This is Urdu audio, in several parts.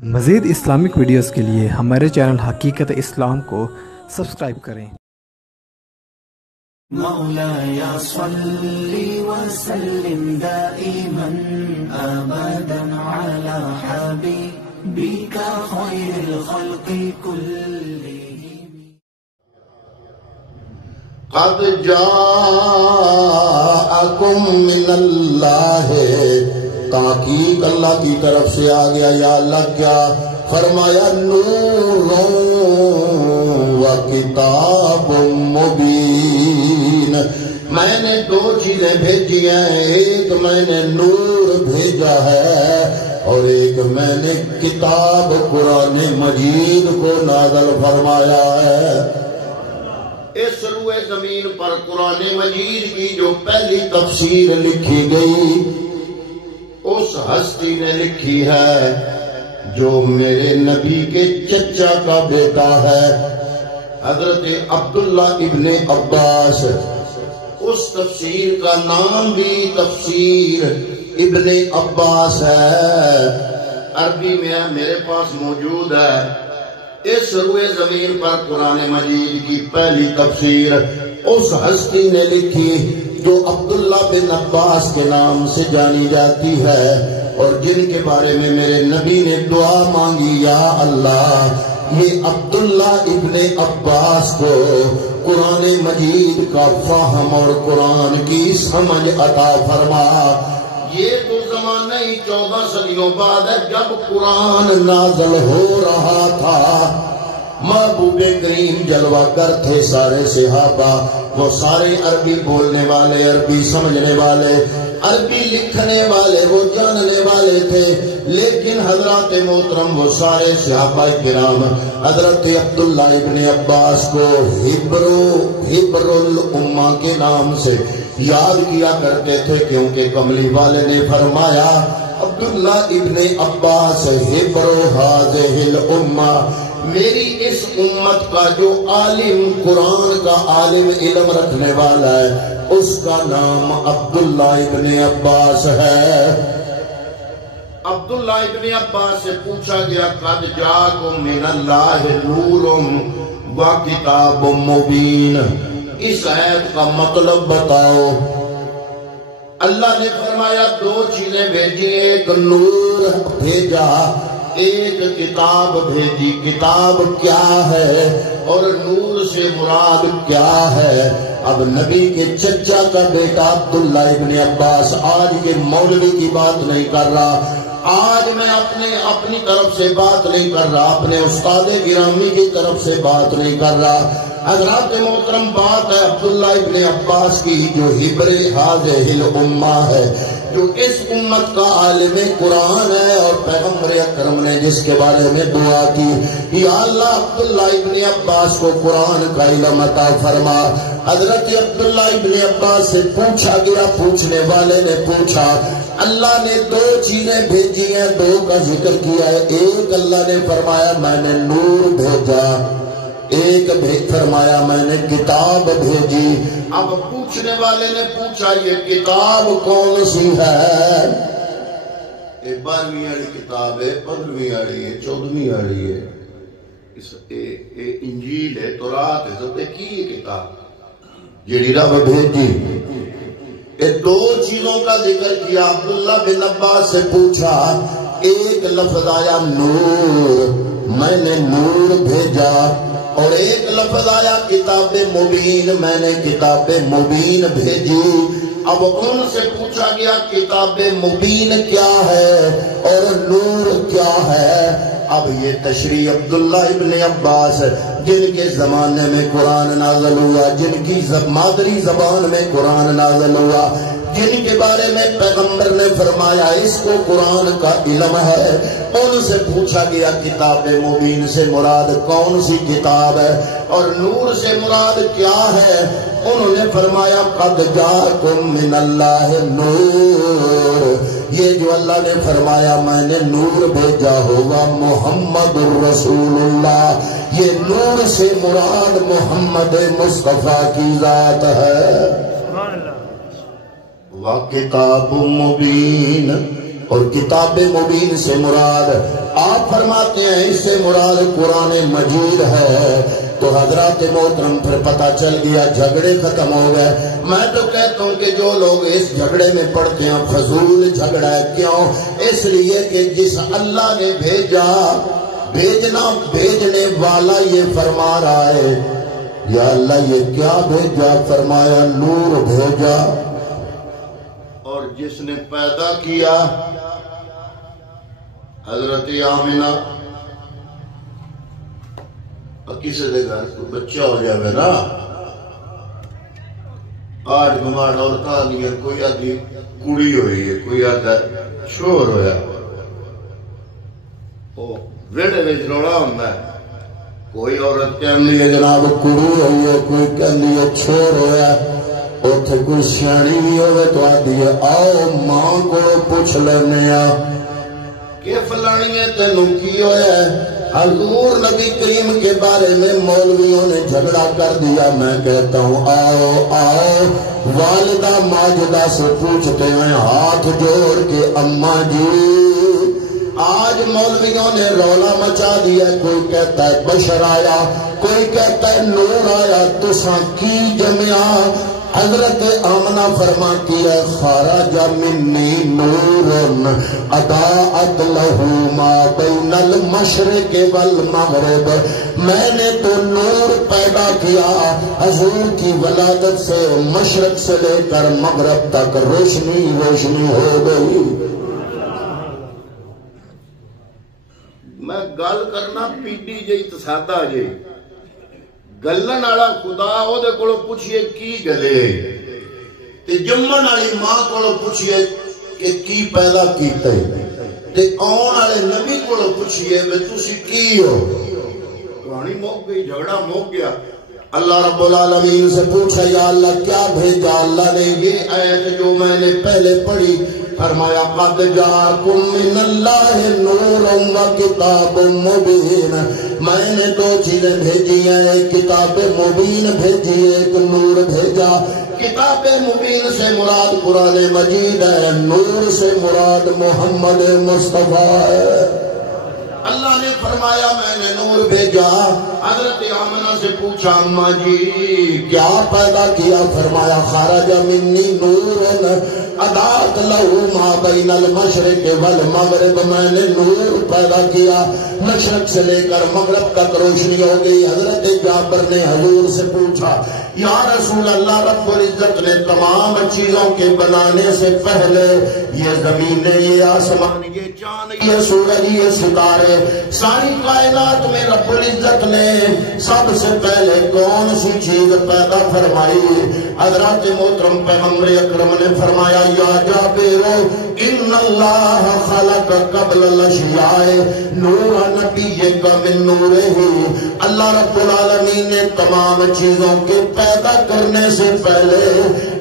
مزید اسلامک ویڈیوز کے لیے ہمارے چینل حقیقت اسلام کو سبسکرائب کریں۔ مولاي صل وسلم دائما أبدا على حبيبك خير الخلق كلهم قد جاءكم من اللہ، تحقیق اللہ کی طرف سے آ گیا۔ یا اللہ کیا فرمایا؟ نور و کتاب مبین۔ میں نے دو چیزیں بھیجی ہیں، ایک میں نے نور بھیجا ہے اور ایک میں نے کتاب قرآن مجید کو نازل فرمایا ہے۔ اس روئے زمین پر قرآن مجید کی جو پہلی تفسیر لکھی گئی اس ہستی نے لکھی ہے جو میرے نبی کے چچا کا بیٹا ہے، حضرت عبداللہ ابن عباس۔ اس تفسیر کا نام بھی تفسیر ابن عباس ہے، عربی میں میرے پاس موجود ہے۔ اس روئے زمین پر قرآن مجید کی پہلی تفسیر اس ہستی نے لکھی جو عبداللہ بن عباس کے نام سے جانی جاتی ہے، اور جن کے بارے میں میرے نبی نے دعا مانگی، یا اللہ یہ عبداللہ ابن عباس کو قرآن مجید کا فہم اور قرآن کی سمجھ عطا فرما۔ یہ تو زمانہ ہی 14 صدیوں بعد ہے جب قرآن نازل ہو رہا تھا۔ محبوب کریم جلوہ گر تھے، سارے صحابہ وہ سارے عربی بولنے والے، عربی سمجھنے والے، عربی لکھنے والے، وہ جاننے والے تھے، لیکن حضرات محترم وہ سارے صحابہ کرام حضرت عبداللہ ابن عباس کو حبر الامہ کے نام سے یاد کیا کرتے تھے، کیونکہ کملی والے نے فرمایا عبداللہ ابن عباس حبر هذه الامہ، میری اس امت کا جو عالم، قرآن کا عالم علم رکھنے والا ہے، اس کا نام عبداللہ ابن عباس ہے۔ عبداللہ ابن عباس سے پوچھا گیا قد جاءکم من اللہ نور و کتاب مبین، اس آیت کا مطلب بتاؤ۔ اللہ نے فرمایا دو چیزیں بھیجی، ایک نور بھیجا، ایک کتاب بھیجی۔ کتاب کیا ہے اور نور سے مراد کیا ہے؟ اب نبی کے چچا کا بیٹا عبداللہ ابن عباس، آج کے مولوی کی بات نہیں کر رہا، آج میں اپنی طرف سے بات نہیں کر رہا، اپنے استاد گرامی کی طرف سے بات نہیں کر رہا، حضرات محترم بات ہے عبداللہ ابن عباس کی جو حبر هذه الامہ ہے، جو اس امت کا عالم قرآن ہے، اور پیغمبر اکرم نے جس کے بارے میں دعا کی، یا اللہ عبداللہ ابن عباس کو قرآن کا علم عطا فرما۔ حضرت عبداللہ ابن عباس سے پوچھا گیا، پوچھنے والے نے پوچھا، اللہ نے دو چیزیں بھیجی ہیں، دو کا ذکر کیا ہے، ایک اللہ نے فرمایا میں نے نور بھیجا، ایک فرمایا میں نے کتاب بھیجی۔ اب پوچھنے والے نے پوچھا یہ کتاب کون سی ہے؟ 12ویں والی کتاب ہے، 15ویں والی ہے، 14ویں والی ہے، انجیل ہے، تورات ہے، سب کی کتاب جیڑی رب بھیجی۔ یہ دو چیزوں کا ذکر کیا۔ عبداللہ بن عباس سے پوچھا، ایک لفظ آیا نور، میں نے نور بھیجا، اور ایک لفظ آیا کتاب مبین، میں نے کتاب مبین بھیجی۔ اب ان سے پوچھا گیا کتاب مبین کیا ہے اور نور کیا ہے؟ اب یہ تشریح عبداللہ ابن عباس جن کے زمانے میں قرآن نازل ہوا، جن کی مادری زبان میں قرآن نازل ہوا، جن کے بارے میں پیغمبر نے فرمایا اس کو قرآن کا علم ہے، ان سے پوچھا گیا کتاب مبین سے مراد کون سی کتاب ہے اور نور سے مراد کیا ہے؟ انہوں نے فرمایا قد جاءکم من اللہ نور، یہ جو اللہ نے فرمایا میں نے نور بھیجا ہوگا محمد الرسول اللہ، یہ نور سے مراد محمد مصطفیٰ کی ذات ہے۔ وَكِتَابٌ مُبِينٌ، اور کتاب مبین سے مراد آپ فرماتے ہیں اس سے مراد قرآن مجید ہے، تو حضرات محترم پھر پتہ چل گیا جھگڑے ختم ہو گئے۔ میں تو کہتا ہوں کہ جو لوگ اس جھگڑے میں پڑتے ہیں فضول جھگڑا ہے، کیوں؟ اس لیے کہ جس اللہ نے بھیجا، بھیجنے والا یہ فرما رہا ہے یا اللہ یہ کیا بھیجا؟ فرمایا نور بھیجا، اور جس نے پیدا کیا حضرت آمنہ، کسی دے گھر کو بچہ ہو جائے نا، آج گماڑ عورتاں دیا کوئی آدھی کڑی ہوئی ہے، کوئی آدھا شور ہویا، ویڑے ویچ روڑا ہوندہ ہے، کوئی عورت کہن لیے جناب کڑی ہوئی ہے، کوئی کہن لیے چھوڑ ہویا، اوتھے کوئی سیانی بھی ہوئے تو آدھی ہے آؤ ماں کو پوچھ لینے آ کہ فلانی ہے تینوں کی ہویا ہے۔ حضور نبی کریم کے بارے میں مولویوں نے جھگڑا کر دیا، میں کہتا ہوں آؤ والدہ ماجدہ سے پوچھتے ہیں ہاتھ جوڑ کے اماں جی، آج مولویوں نے رولا مچا دیا، کوئی کہتا ہے بشر آیا، کوئی کہتا ہے نور آیا، تساں کی جمعہ؟ حضرت آمنہ فرماتی ہے خارج منی نور اضاءت لہ ما بین المشرق والمغرب، میں نے تو نور پیدا کیا حضور کی ولادت سے، مشرق سے لے کر مغرب تک روشنی روشنی ہو گئی۔ میں گل کرنا پیڈی جی تسادہ جی، گلن والا خدا او دے کولو پوچھئے کی گلے، تے جمن والی ماں کولو پوچھئے کہ کی پیدا کیتے، تے آن والے نبی کولو پوچھئے کہ تسی کی ہو۔ کہانی موک گئی، جھگڑا موک گیا۔ اللہ رب العالمین سے پوچھا یا اللہ کیا بھیجا؟ اللہ نے یہ آیت جو میں نے پہلے پڑھی فرمایا قد جاءکم من اللہ نور و کتاب مبین، میں نے دو چیزیں بھیجی ہیں، ایک کتاب مبین بھیجی ہے، ایک نور بھیجا۔ کتاب مبین سے مراد قرآن مجید ہے، نور سے مراد محمد مصطفیٰ ہے۔ اللہ نے فرمایا میں نے نور بھیجا۔ حضرت آمنہ سے پوچھا اماں جی کیا پیدا کیا؟ فرمایا خارج منی نور اضاءت لہ ما بین المشرق والمغرب، میں نے نور پیدا کیا، مشرق سے لے کر مغرب تک روشنی ہو گئی۔ حضرت جابر نے حضور سے پوچھا یا رسول اللہ رب العزت نے تمام چیزوں کے بنانے سے پہلے یہ زمینیں، یہ آسمان، یہ چاند، یہ سورج، یہ ستارے، ساری کائنات میں رب العزت نے سب سے پہلے کون سی چیز پیدا فرمائی؟ حضرات محترم پیغمبر اکرم نے فرمایا یا جابر ان اللہ خلق قبل الاشیاء نور نبیک من نورہ، اللہ رب العالمین نے تمام چیزوں کے پیدا کرنے سے پہلے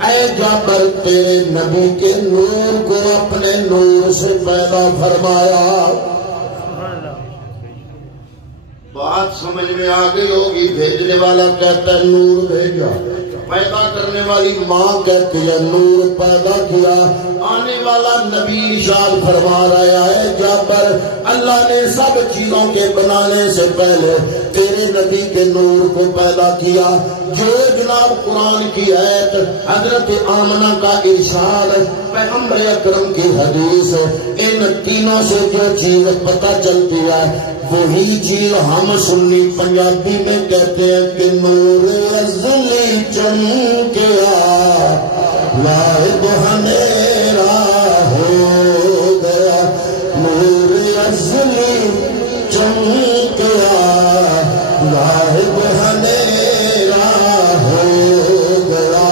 اے جابر تیرے نبی کے نور کو اپنے نور سے پیدا فرمایا۔ بات سمجھ میں آ گئی ہوگی، بھیجنے والا کہتا ہے نور بھیجا، پیدا کرنے والی ماں کہتی ہے نور پیدا کیا۔ آنے والا نبی ارشاد فرما رہا ہے جابر اللہ نے سب چیزوں کے بنانے سے پہلے تیرے نبی کے نور کو پیدا کیا۔ جو جناب قرآن کی آیت، حضرت آمنہ کا ارشاد، پیغمبر اکرم کی حدیث، ان تینوں سے جو چیز پتہ چلتی ہے وہی چیز ہم سنی پنجابی میں کہتے ہیں کہ نور ازلی چمکیا واحد ہمیرا ہو گیا، نور ازلی چمکیا واحد ہمیرا ہو گیا،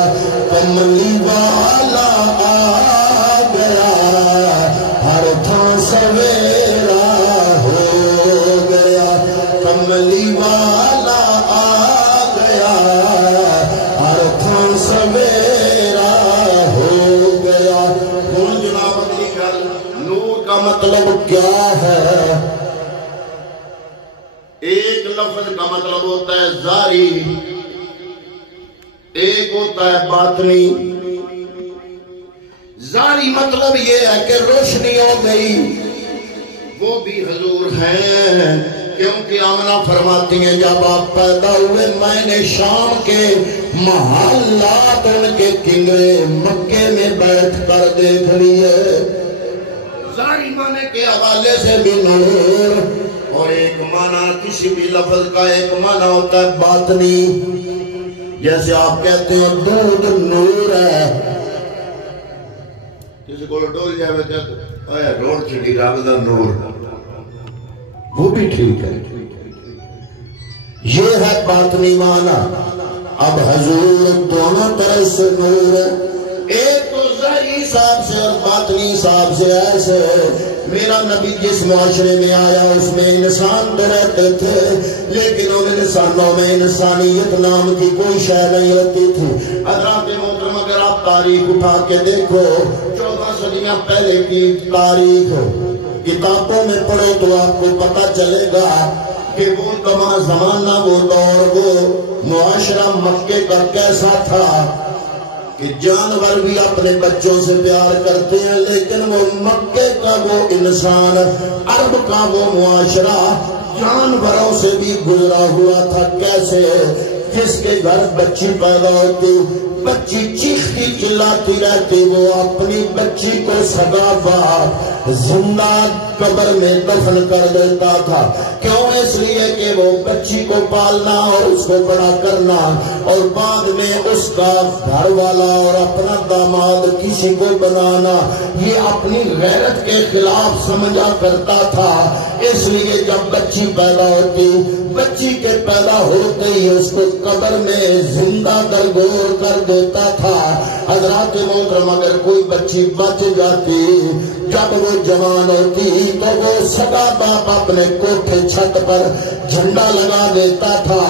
کملی والا آ گیا ہر تھاں سویرا ہو گیا، کملی والا آ گیا ہر تھاں سویرا ہو گیا۔ ہوں جناب اگلی گل، نور کا مطلب کیا ہے؟ ایک لفظ کا مطلب ہوتا ہے ظاہری، ایک ہوتا ہے باطنی۔ زاری مطلب یہ ہے کہ روشنی ہو گئی، وہ بھی حضور ہیں، کیونکہ آمنہ فرماتی ہیں جب آپ پیدا ہوئے میں نے شام کے محلات ان کے کنگرے مکے میں بیٹھ کر دیکھ لیے۔ ظاہری معنی کے حوالے سے بھی نور، اور ایک معنی کسی بھی لفظ کا ایک معنی ہوتا ہے باطنی، جیسے آپ کہتے ہو دودھ نور ہے، کسی کو ڈول جائے تو اے روڈ چڑی راغدہ نور، وہ بھی ٹھیک ہے، یہ ہے باطنی معنی۔ اب حضور دونوں طرح سے نور ہے، ایک تو ظاہری صاحب سے اور باطنی صاحب سے ایسے۔ میرا نبی جس معاشرے میں آیا اس میں انسان تو رہتے تھے، لیکن ان انسانوں میں انسانیت نام کی کوئی شے نہیں ہوتی تھی۔ حضرات محترم اگر آپ تاریخ اٹھا کے دیکھو 14 صدیاں پہلے کی تاریخ کتابوں میں پڑھو تو آپ کو پتہ چلے گا کہ وہ زمانہ، وہ دور، وہ معاشرہ مکے کا کیسا تھا کہ جانور بھی اپنے بچوں سے پیار کرتے ہیں، لیکن وہ مکے کا وہ انسان، عرب کا وہ معاشرہ جانوروں سے بھی گزرا ہوا تھا۔ کیسے؟ جس کے گھر بچی پیدا ہوتی، بچی چیختی چلاتی رہتی، وہ اپنی بچی کو سگا باپ زندہ قبر میں دفن کر دیتا تھا۔ کیوں؟ اس لیے کہ وہ بچی کو پالنا اور اس کو بڑا کرنا اور بعد میں اس کا گھر والا اور اپنا داماد کسی کو بنانا، یہ اپنی غیرت کے خلاف سمجھا کرتا تھا۔ اس لیے جب بچی پیدا ہوتی، بچی کے پیدا ہوتے ہی اس کو قبر میں زندہ درگور کر دیتا تھا۔ حضرات محترم اگر کوئی بچی بچ جاتی، جب وہ جوان ہوتی تو وہ سگا باپ اپنے کوٹھے چھت پر جھنڈا لگا دیتا تھا۔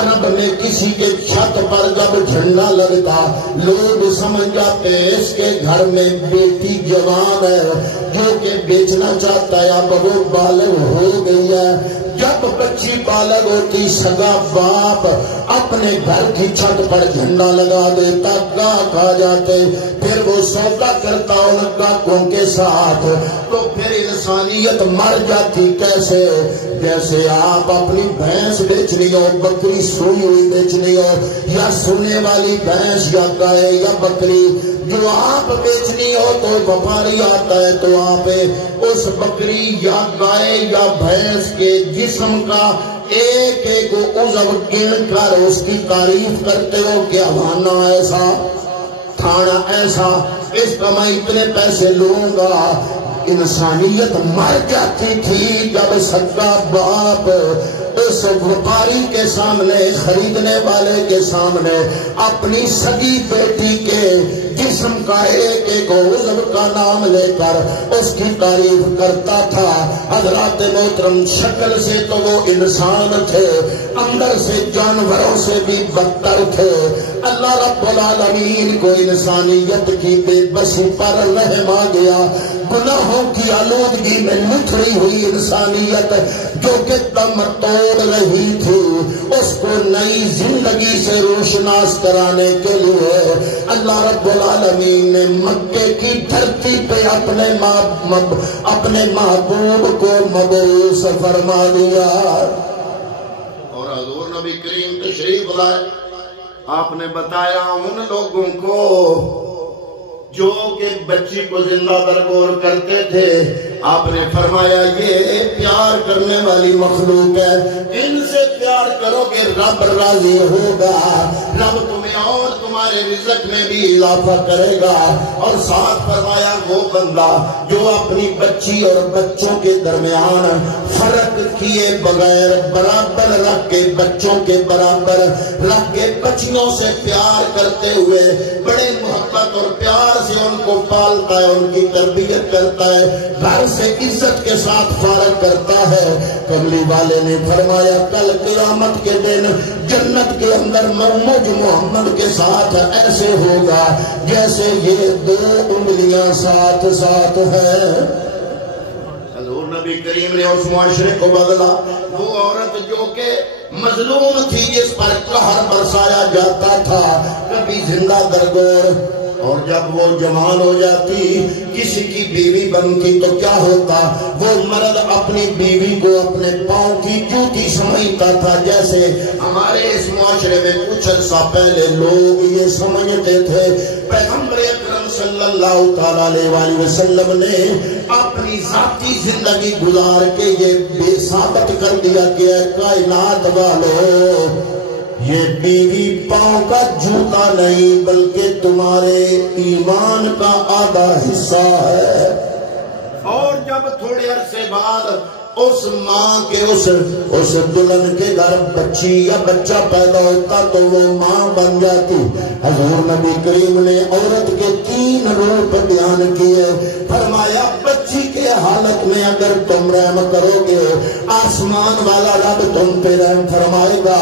عرب میں کسی کے چھت پر جب جھنڈا لگتا لوگ سمجھ جاتے اس کے گھر میں بیٹی جوان ہے جو کہ بیچنا چاہتا ہے، اب وہ بالغ ہو گئی ہے۔ جب بچی بالغ ہوتی سگا باپ اپنے گھر کی چھت پر جھنڈا لگا دیتا، گاہک آ جاتے، پھر وہ سودا کرتا ان گاہکوں کے ساتھ، تو پھر انسانیت مر جاتی۔ کیسے؟ جیسے آپ اپنی بھینس بیچنی ہو، بکری سوئی ہوئی بیچنی ہو، یا سونے والی بھینس یا گائے یا بکری جو آپ بیچنی ہو تو وپاری آتا ہے تو آپ اس بکری یا گائے یا بھینس کے جسم کا ایک ایک عضو گن کر اس کی تعریف کرتے ہو کہ ہوانا ایسا، کھانا ایسا، اس کا میں اتنے پیسے لوں گا۔ انسانیت مر جاتی تھی جب سگا باپ اس وپاری کے سامنے، خریدنے والے کے سامنے اپنی سگی بیٹی کے جسم کا ایک ایک عضو کا نام لے کر اس کی تعریف کرتا تھا۔ حضرات محترم شکل سے تو وہ انسان تھے، اندر سے جانوروں سے بھی بدتر تھے۔ اللہ رب العالمین کو انسانیت کی بے بسی پر رحم آ گیا۔ گناہوں کی آلودگی میں لتھڑی ہوئی انسانیت جو کہ دم توڑ رہی تھی، اس کو نئی زندگی سے روشناس کرانے کے لیے اللہ رب العالمین نے مکے کی دھرتی پہ اپنے محبوب کو مبعوث فرما دیا۔ اور حضور نبی کریم تشریف لائے، آپ نے بتایا ان لوگوں کو جو کہ بچی کو زندہ درگور کرتے تھے، آپ نے فرمایا یہ پیار کرنے والی مخلوق ہے، ان سے پیار کرو گے رب راضی ہوگا، رب تمہیں اور تمہارے رزق میں بھی اضافہ کرے گا۔ اور ساتھ فرمایا وہ بندہ جو اپنی بچی اور بچوں کے درمیان فرق کیے بغیر برابر رکھ کے، بچوں کے برابر رکھ کے بچیوں سے پیار کرتے ہوئے بڑے محبت اور پیار سے ان کو پالتا ہے، ان کی تربیت کرتا ہے، گھر سے عزت کے ساتھ فارغ کرتا ہے۔ کملی والے نے فرمایا کل قیامت کے دن جنت کے اندر مجھ محمد کے ساتھ ایسے ہوگا جیسے یہ دو انگلیاں ساتھ ساتھ ہیں۔ حضور نبی کریم نے اس معاشرے کو بدلا۔ وہ عورت جو کہ مظلوم تھی، جس پر قہر برسایا جاتا تھا، کبھی زندہ درگور اور جب وہ جوان ہو جاتی کسی کی بیوی بنتی تو کیا ہوتا؟ وہ مرد اپنی بیوی کو اپنے پاؤں کی جوتی سمجھتا تھا. جیسے ہمارے اس معاشرے میں کچھ عرصہ پہلے لوگ یہ سمجھتے تھے پیغمبر اکرم صلی اللہ تعالی علیہ وآلہ وسلم نے اپنی ذاتی زندگی گزار کے یہ ثابت کر دیا کہ اے کائنات والو، یہ بیوی پاؤں کا جوتا نہیں بلکہ تمہارے ایمان کا آدھا حصہ ہے. اور جب تھوڑے عرصے بعد اس ماں کے اس دلہن کے گھر بچی یا بچہ پیدا ہوتا تو وہ ماں بن جاتی. حضور نبی کریم نے عورت کے 3 روپ بیان کیے. فرمایا بچی کے حالت میں اگر تم رحم کرو گے آسمان والا رب تم پہ رحم فرمائے گا.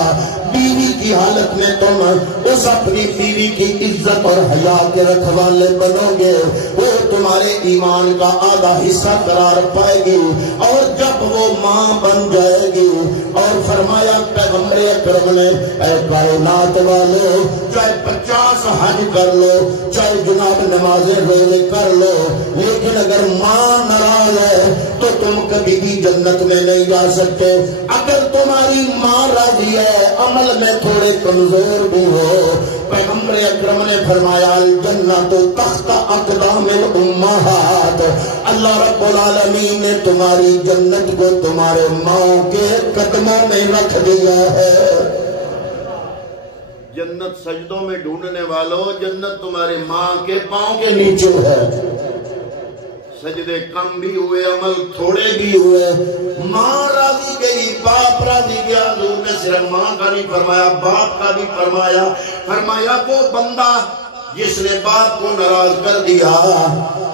بیوی کی حالت میں تم اس اپنی بیوی کی عزت اور حیا کے رکھوالے بنو گے، وہ تمہارے ایمان کا آدھا حصہ قرار پائے گی. اور جب وہ ماں بن جائے گی، اور فرمایا پیغمبر اکرم نے اے کائنات والو، چاہے 50 حج کر لو، چاہے جناب نمازیں روزے کر لو، لیکن اگر ماں ناراض ہے تو تم کبھی بھی جنت میں نہیں جا سکتے. اگر تمہاری ماں راضی ہے، عمل میں تھوڑے کمزور بھی ہو، پیغمبر اکرم نے فرمایا الجنت تحت اقدام الامہات، اللہ رب العالمین نے تمہاری جنت کو تمہارے ماں کے قدموں میں رکھ دیا ہے. جنت سجدوں میں ڈھونڈنے والوں، جنت تمہارے ماں کے پاؤں کے نیچے ہے. سجدے کم بھی ہوئے، عمل تھوڑے بھی ہوئے، ماں راضی گئی، باپ راضی گیا. حضور نے صرف ماں کا نہیں فرمایا، باپ کا بھی فرمایا. فرمایا وہ بندہ جس نے باپ کو ناراض کر دیا،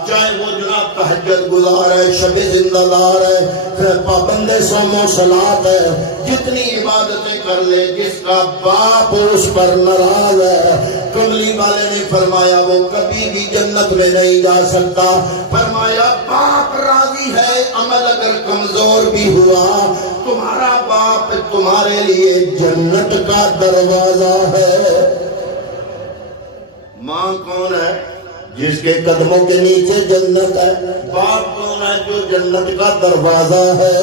چاہے وہ جناب تہجد گزار ہے، شب زندہ دار ہے، پابند صوم و صلاۃ ہے، جتنی عبادتیں کر لے، جس کا باپ اس پر ناراض ہے، کملی والے نے فرمایا وہ کبھی بھی جنت میں نہیں جا سکتا. فرمایا باپ راضی ہے، عمل اگر کمزور بھی ہوا، تمہارا باپ تمہارے لیے جنت کا دروازہ ہے. ماں کون ہے؟ جس کے قدموں کے نیچے جنت ہے. باپ کون ہے؟ جو جنت کا دروازہ ہے.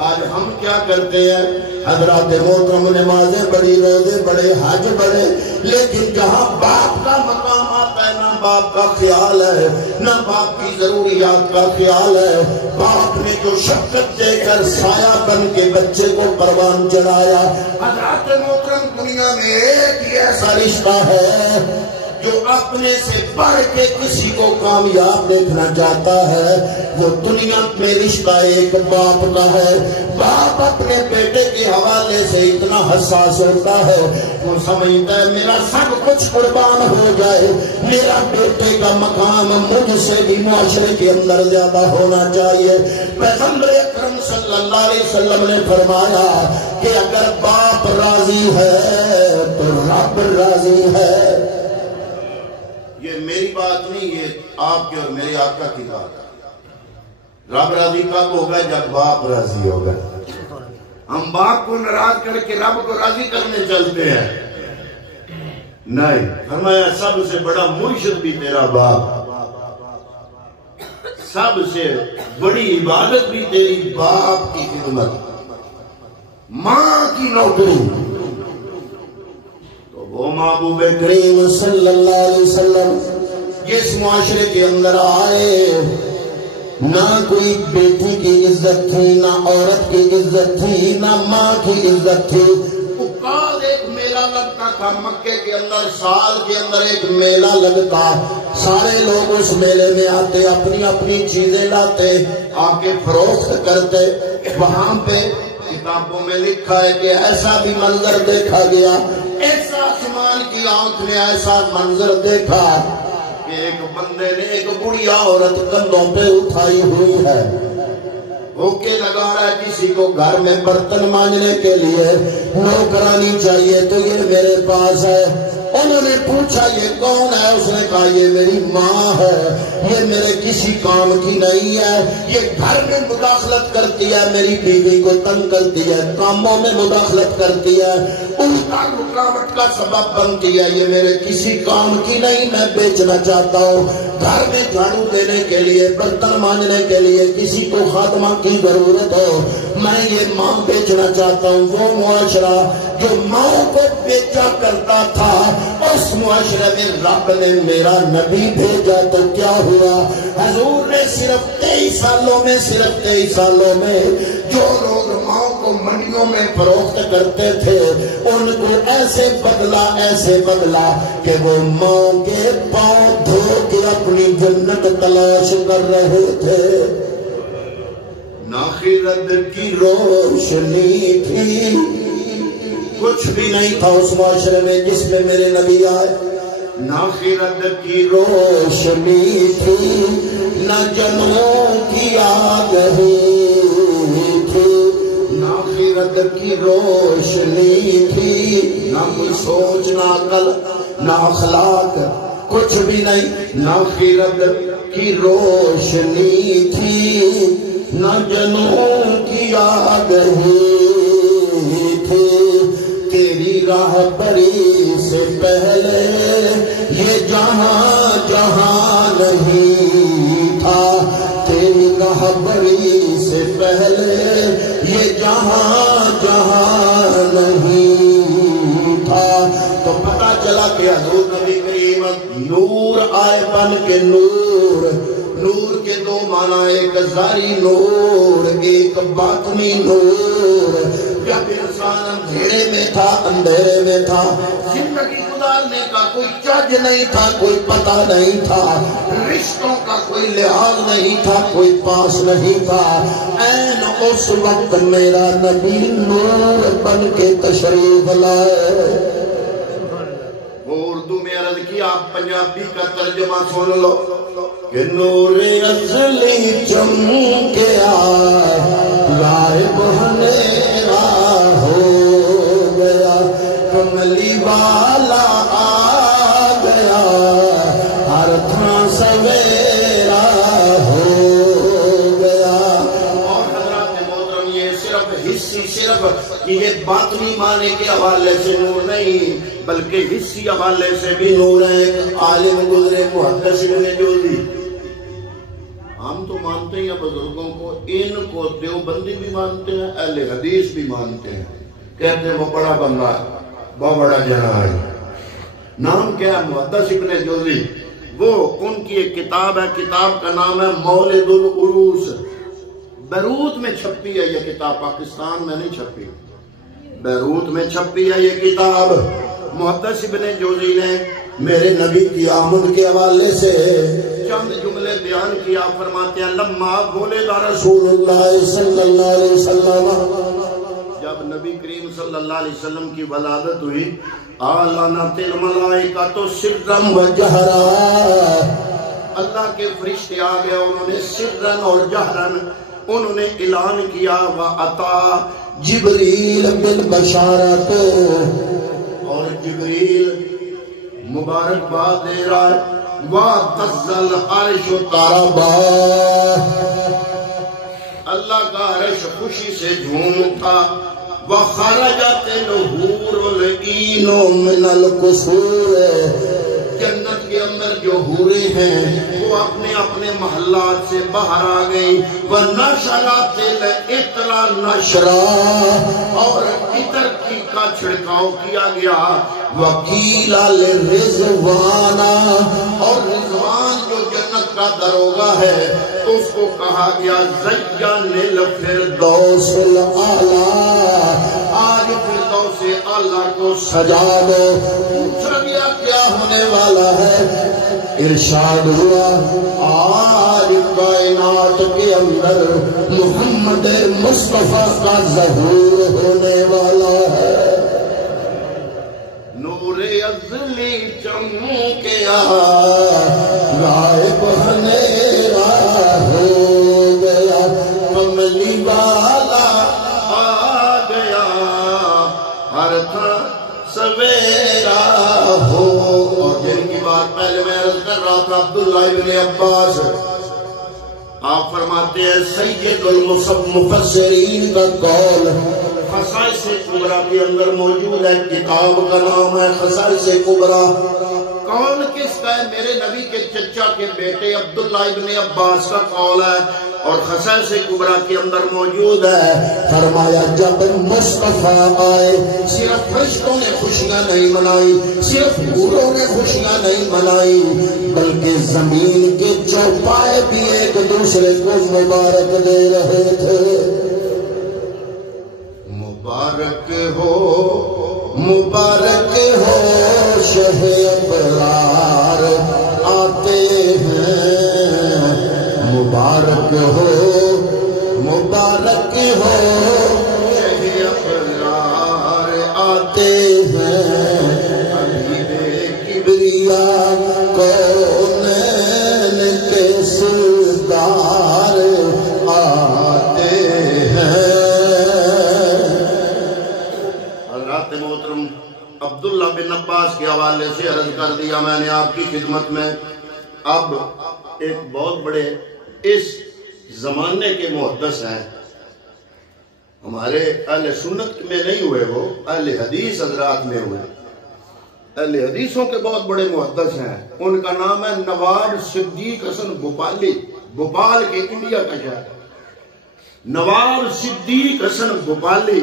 آج ہم کیا کرتے ہیں؟ حضرات محترم، نمازیں بڑی، روزے بڑے، حج بڑے، لیکن جہاں باپ کا مقام آتا ہے نہ باپ کا خیال ہے، نہ باپ کی ضروریات کا خیال ہے. باپ نے جو شفقت دے کر سایہ بن کے بچے کو پروان چڑھایا. حضرات محترم، دنیا میں ایک ہی ایسا رشتہ ہے جو اپنے سے بڑھ کے کسی کو کامیاب دیکھنا چاہتا ہے، وہ دنیا میں رشتہ ایک باپ کا ہے. باپ اپنے بیٹے کے حوالے سے اتنا حساس ہوتا ہے، وہ سمجھتا ہے میرا سب کچھ قربان ہو جائے، میرا بیٹے کا مقام مجھ سے بھی معاشرے کے اندر زیادہ ہونا چاہیے. پیغمبر اکرم صلی اللہ علیہ وسلم نے فرمایا کہ اگر باپ راضی ہے تو رب راضی ہے. یہ میری بات نہیں، یہ آپ کے اور میرے آقا کی بات ہے. رب راضی کب ہوگا؟ جب باپ راضی ہوگا. ہم باپ کو ناراض کر کے رب کو راضی کرنے چلتے ہیں. نہیں، فرمایا سب سے بڑا مرشد بھی تیرا باپ، سب سے بڑی عبادت بھی تیری باپ کی خدمت، ماں کی نوکری. وہ محبوب کریم صلی اللہ علیہ وسلم جس معاشرے کے اندر آئے، نہ کوئی بیٹی کی عزت تھی، نہ عورت کی عزت تھی، نہ ماں کی عزت تھی. ایک میلہ لگتا تھا مکے کے اندر، سال کے اندر ایک میلہ لگتا، سارے لوگ اس میلے میں آتے، اپنی اپنی چیزیں لاتے، آ کے فروخت کرتے. وہاں پہ کتابوں میں لکھا ہے کہ ایسا بھی منظر دیکھا گیا، ایسا آسمان کی آنکھ نے ایسا منظر دیکھا کہ ایک بندے نے ایک بڑھیا عورت کندھوں پہ اٹھائی ہوئی ہے، ہوکے لگا رہا ہے کسی کو گھر میں برتن مانجنے کے لیے نوکرانی چاہیے تو یہ میرے پاس ہے. انہوں نے پوچھا یہ کون ہے؟ اس نے کہا یہ میری ماں ہے، یہ میرے کسی کام کی نہیں ہے، یہ گھر میں مداخلت کرتی ہے، میری بیوی کو تنگ کرتی ہے، کاموں میں مداخلت کرتی ہے، الٹا رکاوٹ کا سبب بنتی ہے، یہ میرے کسی کام کی نہیں، میں بیچنا چاہتا ہوں۔ گھر میں جھاڑو دینے کے لیے، برتن مانجنے کے لیے کسی کو خادمہ کی ضرورت ہو، میں یہ ماں بیچنا چاہتا ہوں۔ وہ معاشرہ جو ماں کو بیچا کرتا تھا، اس معاشرے میں رب نے میرا نبی بھیجا تو کیا ہوا؟ حضور نے صرف 23 سالوں میں جو لوگ ماں کو منڈیوں میں فروخت کرتے تھے ان کو ایسے بدلا کہ وہ ماں کے پاؤں دھو کے اپنی جنت تلاش کر رہے تھے۔ ناخرت کی روشنی تھی، کچھ بھی نہیں تھا اس معاشرے میں جس میں میرے نبی آئے۔ ناخرت کی روشنی تھی، نہ جنوں کی آگہی تھی، ناخرت کی روشنی تھی، نہ کوئی سوچ نہ عقل نہ اخلاق کچھ بھی نہیں، ناخرت کی روشنی تھی، نہ جنوں کی آگہی تھی، تیری راہ بری سے پہلے یہ جہاں نہیں تھا، تیری راہ بری سے پہلے یہ جہاں نہیں تھا۔ تو پتہ چلا کہ حضور نبی کریم نور آئے بن کے نور کے دو معنی، ایک ظاہری نور، ایک باطنی نور۔ جب انسان اندھیرے میں تھا، زندگی گزارنے کا کوئی چج نہیں تھا، کوئی پتہ نہیں تھا، رشتوں کا کوئی لحاظ نہیں تھا، کوئی پاس نہیں تھا، این اس وقت میرا نبی نور بن کے تشریف لائے۔ اردو میں عرض کیا، آپ پنجابی کا ترجمہ سن لو کہ نور ازلی چمکیا غائب ہنیرا ہو گیا، کملی والا آ گیا، ہر تھاں سویرا ہو گیا۔ اور حضرات محترم، یہ صرف حصی، صرف یہ باطنی معنی کے حوالے سے نور نہیں بلکہ حصی حوالے سے بھی نور ہے۔ عالم گزرے محدث ابن جوزی، ہم تو مانتے ہیں بزرگوں کو، ان کو دیوبندی بھی مانتے ہیں، اہل حدیث بھی مانتے ہیں، کہتے ہیں وہ بڑا بندہ ہے، بہت بڑا جنا ہے۔ نام کیا ہے؟ محدث ابن جوزی۔ وہ ان کی ایک کتاب ہے، کتاب کا نام ہے مولد العروس۔ بیروت میں چھپی ہے یہ کتاب، پاکستان میں نہیں چھپی، بیروت میں چھپی ہے یہ کتاب۔ محدث ابن جوزی نے میرے نبی کی آمد کے حوالے سے چند جملے بیان کیا، فرماتے ہیں لما ولد رسول اللہ صلی اللہ علیہ وسلم، جب نبی کریم صلی اللہ علیہ وسلم کی ولادت ہوئی، اعلنت الملائکۃ سرا و جہرا، اللہ کے فرشتے آ گئے، انہوں نے سرن اور جہرن انہوں نے اعلان کیا، وَأَتَى جبریل بالبشارت، اور جبریل مبارکباد دے رہا ہے، وَاهْتَزَّ الْعَرْشُ طَرَبًا، اللہ کا عرش خوشی سے جھوم اٹھا، وَخَرَجَتِ الْحُورُ الْعِينُ مِنَ الْقُصُورِ، جنت کے اندر جو حوریں ہیں وہ اپنے اپنے محلات سے باہر آ گئی، وَنَشَرَتِ الْعِطْرَ نَشْرًا، اور عطر کی کا چھڑکاؤ کیا گیا، وَقِيلَ لِرِضْوَانَ، اور رضوان جو جنت کا دروگا ہے اس کو کہا گیا زَيَّنِ الْفِرْدَوْسِ الْأَعْلَىٰ، آج فردوس اعلیٰ کو سجا دو۔ پوچھا گیا کیا ہونے والا ہے؟ ارشاد ہوا آج کائنات کے اندر محمد مصطفیٰ کا ظہور ہونے والا ہے۔ نور ازلی چمکیا غائب ہنیرا ہو گیا، کملی والا آ گیا، ہر تھا سویرا ہو عبداللہ ابن عباس آپ فرماتے ہیں سید المفسرین کا قول خصائص کبریٰ کے اندر موجود ہے، کتاب کا نام ہے خصائص کبریٰ۔ قول کس کا ہے؟ میرے نبی کے چچا کے بیٹے عبداللہ ابن عباس کا قول ہے، اور خصائص کبریٰ کے اندر موجود ہے۔ فرمایا جب مصطفیٰ آئے صرف فرشتوں نے خوشیاں نہیں منائی، صرف حوروں نے خوشیاں نہیں منائی، بلکہ زمین کے چوپائے بھی ایک دوسرے کو مبارک دے رہے تھے۔ مبارک ہو شہ ابرار آتے ہیں، مبارک ہو شہ ابرار آتے ہیں، حبیب کبریاء کونین کے سردار آتے ہیں۔ حضرات محترم عبداللہ بن عباس کے حوالے سے عرض کر دیا میں نے آپ کی خدمت میں۔ اب ایک بہت بڑے اس زمانے کے محدث ہیں، ہمارے اہل سنت میں نہیں ہوئے، وہ اہل حدیث حضرات میں ہوئے، اہل حدیثوں کے بہت بڑے محدث ہیں۔ ان کا نام ہے نواب صدیق حسن بھوپالی، بھوپال کے انڈیا کا شہر، نواب صدیق حسن بھوپالی۔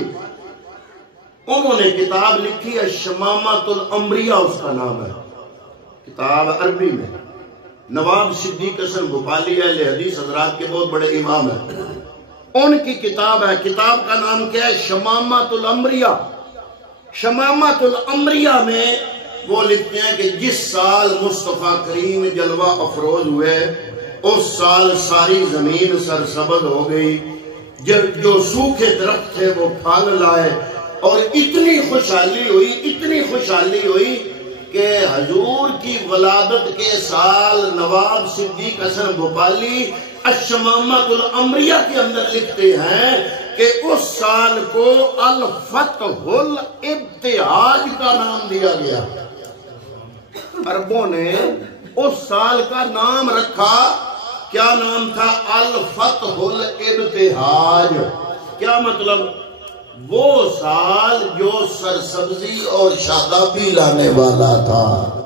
انہوں نے کتاب لکھی ہے شمامۃ الانبیاء، اس کا نام ہے، کتاب عربی میں۔ نواب صدیق حسن بھوپالی اہل حدیث حضرات کے بہت بڑے امام ہیں، ان کی کتاب ہے، کتاب کا نام کیا ہے؟ شمامۃ الانبیاء۔ شمامۃ الانبیاء میں وہ لکھتے ہیں کہ جس سال مصطفیٰ کریم جلوہ افروز ہوئے اس سال ساری زمین سرسبز ہو گئی، جو سوکھے درخت تھے وہ پھل لائے، اور اتنی خوشحالی ہوئی کہ حضور کی ولادت کے سال نواب صدیق حسن بھوپالی الشمامۃ الانبیاء کے اندر لکھتے ہیں کہ اس سال کو الفتح الابتہاج کا نام دیا گیا۔ عربوں نے اس سال کا نام رکھا، کیا نام تھا؟ الفتح الابتہاج۔ کیا مطلب؟ وہ سال جو سرسبزی اور شادابی لانے والا تھا۔